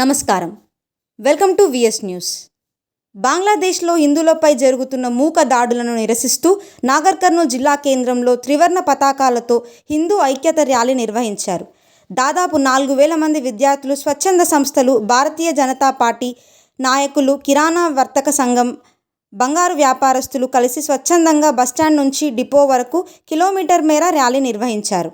నమస్కారం welcome to VS news బంగ్లాదేశ్లో హిందువులపై జరుగుతున్న మూక దాడులను నిరసిస్తూ నాగర్ కర్నూలు జిల్లా కేంద్రంలో త్రివర్ణ పతాకాలతో హిందూ ఐక్యత ర్యాలీ నిర్వహించారు దాదాపు నాలుగు వేల మంది విద్యార్థులు స్వచ్ఛంద సంస్థలు భారతీయ జనతా పార్టీ నాయకులు కిరాణా వర్తక సంఘం బంగారు వ్యాపారస్తులు కలిసి స్వచ్ఛందంగా బస్టాండ్ నుంచి డిపో వరకు కిలోమీటర్ మేర ర్యాలీ నిర్వహించారు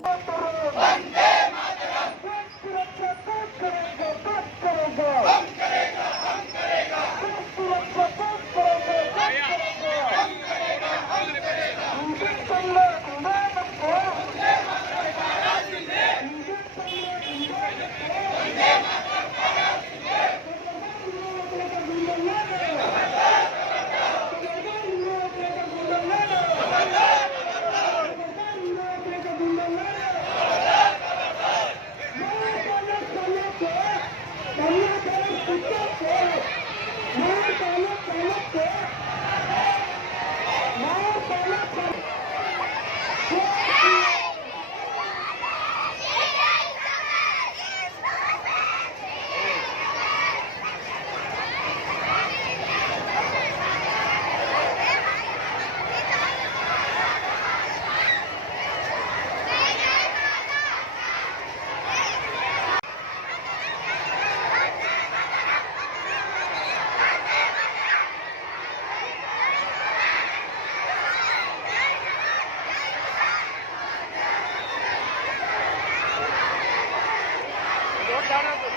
जबरदस्त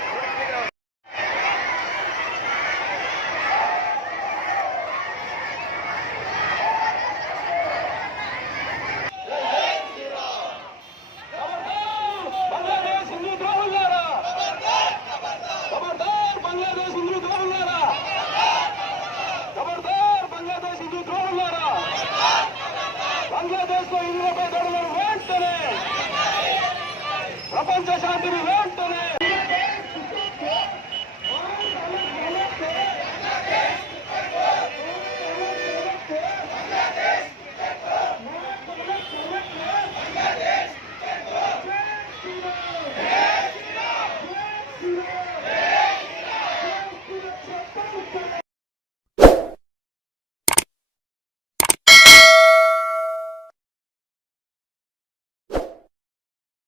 बंगलादेश हिंदू द्रोह जबरदस्त बंगलादेश हिंदू दोनारा बांग्लादेश इंग्काळ गडू वेच प्रपंच शाहिने वें